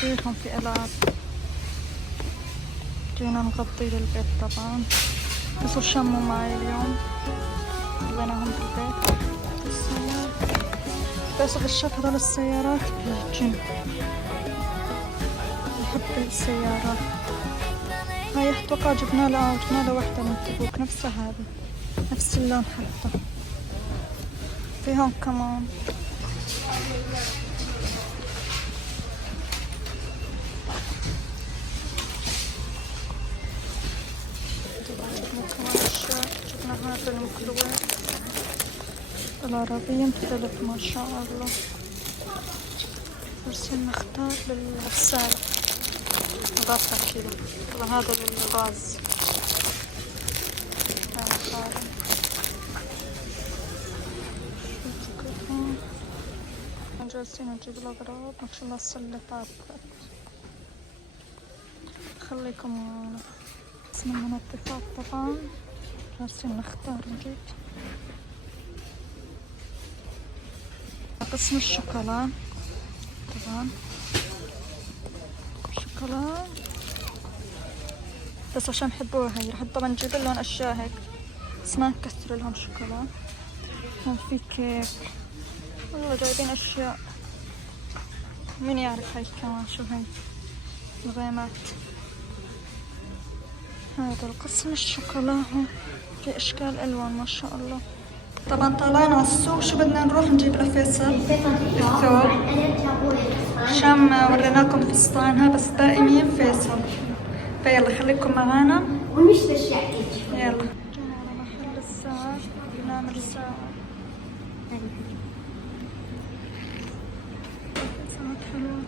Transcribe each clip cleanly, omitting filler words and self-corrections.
فيهم في ألعاب. جينا نغطي للبيت طبعا، بس شموا معي اليوم خليناهم بالبيت. بس غشيت هذول السيارات بالجن، بحب السيارات هاي. اتوقع جبنا له وحدة من تبوك نفسها هذه، نفس اللون حتى. في هون كمان جبنا هذا الميكروويف العربية مختلف ما شاء الله. بس نختار للغسالة غاسة كذا. طبعا هذا للغاز. جالسين نجيب الأغراض ما شاء الله. السلطات خليكم معنا. اسم المنظفات طبعا جالسين نختار نجيب. قسم الشوكولا طبعا شوكولا بس عشان يحبوها هي. رح طبعا نجيب لهم اشياء هيك بس ما نكسر لهم شوكولا. هون في كيك. والله جايبين اشياء مين يعرف هاي كمان شو هي الغيمات. هذا القسم الشوكولا هون في اشكال الوان ما شاء الله. طبعا طلعنا على السوق. شو بدنا نروح نجيب لفيصل الثوب عشان وريناكم فستانها بس باقي مين فيصل. فيلا خليكم معانا ونشتري اشياء. يلا جينا على محل الساعة بنعمل ساعة. ساعات حلوة.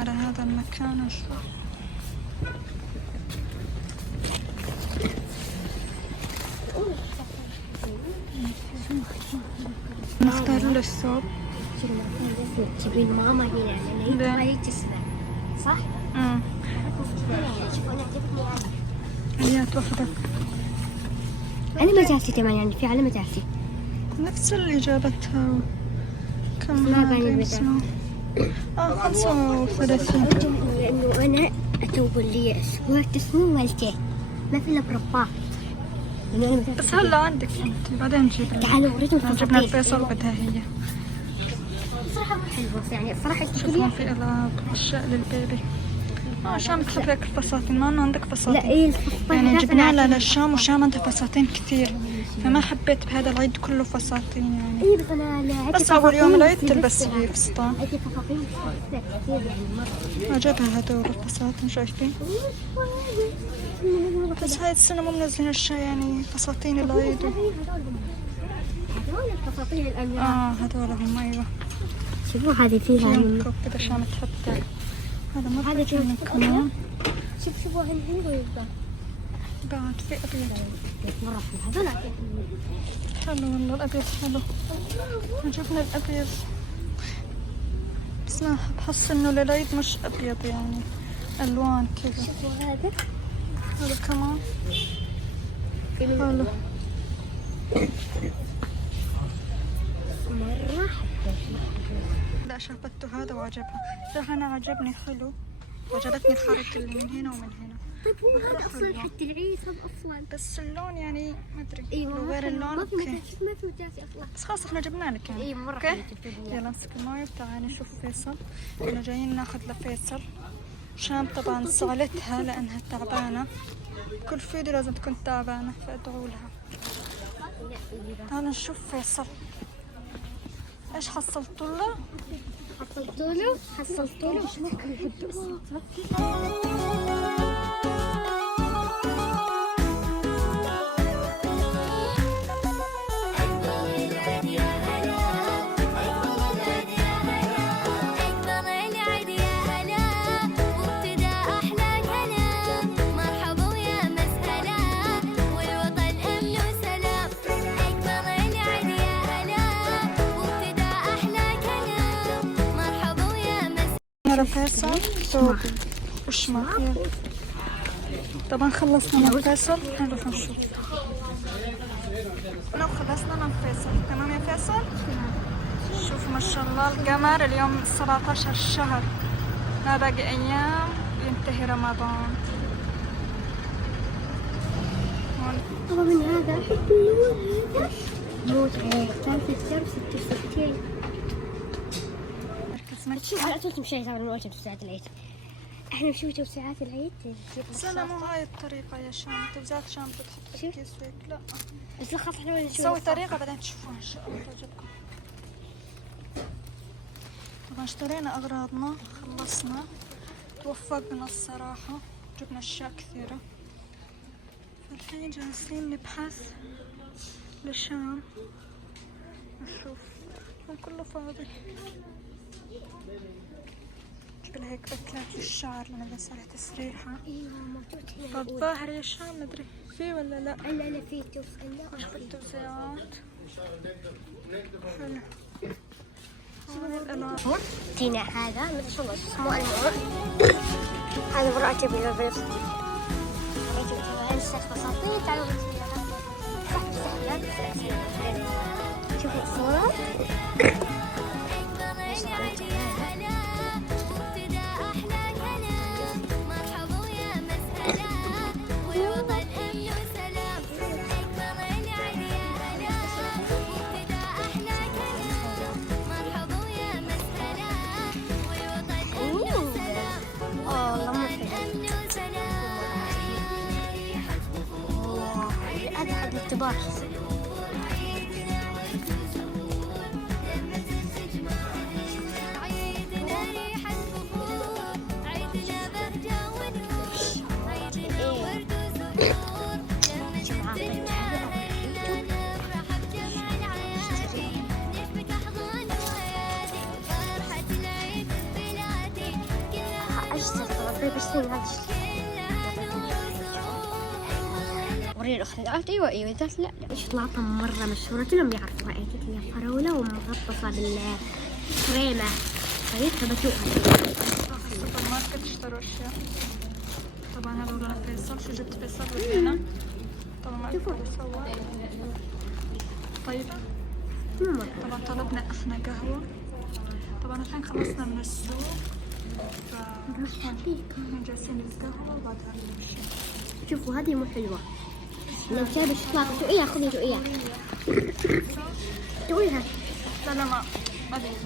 على هذا المكان نشوف. نختار له الثوب. تبين ماما هنا يعني هي تسمع صح؟ هي توحدك. أنا مجالسي كمان يعني في على مجالسي نفس اللي جابتها. كم ما باني اسمه 35. لأنه أنا أتوب لي أسبوع تسمو والتين ما في إلا برباط. بس هلا عندك انت بعدين نجيب. تعالوا أوريكم جبنا الفيصل بدها هي. صراحة مو حلوة يعني صراحة شوفون في ألعاب أشياء للبيبي. عشان بتحب هيك الفساتين. ما إنه عندك فساتين. لا إيه يعني جبنا لها للشام وشام عندها فساتين كثير فما حبيت بهذا العيد كله فساتين يعني. إيه بس أنا بس أول يوم العيد تلبس هي فستان. عندي فساتين كثير يعني مرة. عجبها هدول الفساتين شايفين. بس هاي السنة مو منزلين أشياء يعني فساتين العيد. هذول الفساتين الأميرات. هدول هم أيوة. شوفوا هذه فيها من كذا عشان تحط. هذا مرة هذا جميل كمان. شوفوا هن ويبقى بعد في أبيض مرة هذول حلو والله. الأبيض حلو. جبنا الأبيض بس ما بحس إنه للعيد مش أبيض يعني ألوان كذا. شوفوا هذا كمان حلو مرة. لا شافته هذا وعجبها. لا أنا عجبني حلو. عجبتني الخريطة اللي من هنا ومن هنا. طيب هو هذا أصلا حتى العيد هذا أصلا بس اللون يعني ما أدري. أيوة لو غير اللون ما في أوكي. ما في مجازي أصلا. بس خلاص احنا جبنا لك يعني. أي مرة اوكي يلا امسك الماي وتعالي نشوف فيصل. احنا جايين ناخذ لفيصل. شام طبعا صالتها لانها تعبانه. كل فيديو لازم تكون تعبانه فادعوا لها. تعالوا نشوف فيصل ايش حصلتوا له. حصلت له فيصل ثوب وش ما طبعا خلصنا من فيصل، هنروح نشوف. انا خلصنا من فيصل. تمام يا فيصل. شوفوا ما شاء الله القمر. اليوم 17 الشهر، ما باقي ايام ينتهي رمضان. طبعا من هذا أحب اللون هذا موت عليه. 3 شوف على طول تمشي من أول توزيعات العيد. احنا نشوف توزيعات العيد. لا مو هاي الطريقة يا شام. توزيعات شام بتحط الكيس هيك. لا بس لا خاف احنا نسوي طريقة بعدين تشوفوها ان شاء الله تعجبكم. طبعا اشترينا اغراضنا، خلصنا، توفقنا الصراحة، جبنا اشياء كثيرة. الحين جالسين نبحث لشام. نشوف كله فاضي. جبت هيك بكلات للشعر لأن بس على تسريحة. ايوه موجود هنا. فالظاهر يا شام مدري في ولا لا. لا في توزيع. اشوف التوزيعات. حلو. هاي الألوان. تينا هذا ما شاء الله اسمه النور. هذا مرأة بالبيض. شوفوا الصورة. هذا حق الاختبار. وري الأخرى قالت أيوة قالت لا شوكولاتة مرة مشهورة كلهم يعرفوها. قالت لي فراولة ومغطسة بالكريمة. طيب فبتوقها السوبر ماركت اشتروا اشياء. طبعا هذا والله فيصل. شو جبت فيصل ودينا؟ طبعا ما اعرف سوا. طيب طبعا طلبنا احنا قهوة. طبعا الحين خلصنا من السوق، فهون جالسين القهوة وبعدها نمشي. شوفوا هذه مو حلوة. لو جايبة شوكولاتة دوقيها. خذي دوقيها. لا ما ادري.